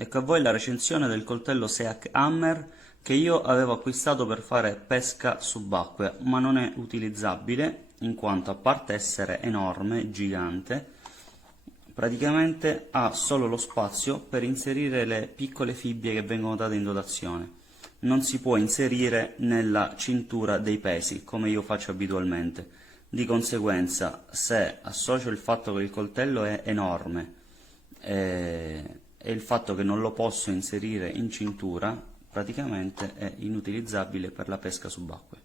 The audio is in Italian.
Ecco a voi la recensione del coltello SEAC Hammer che io avevo acquistato per fare pesca subacquea, ma non è utilizzabile in quanto, a parte essere enorme, gigante, praticamente ha solo lo spazio per inserire le piccole fibbie che vengono date in dotazione. Non si può inserire nella cintura dei pesi come io faccio abitualmente. Di conseguenza, se associo il fatto che il coltello è enorme e il fatto che non lo posso inserire in cintura, praticamente è inutilizzabile per la pesca subacquea.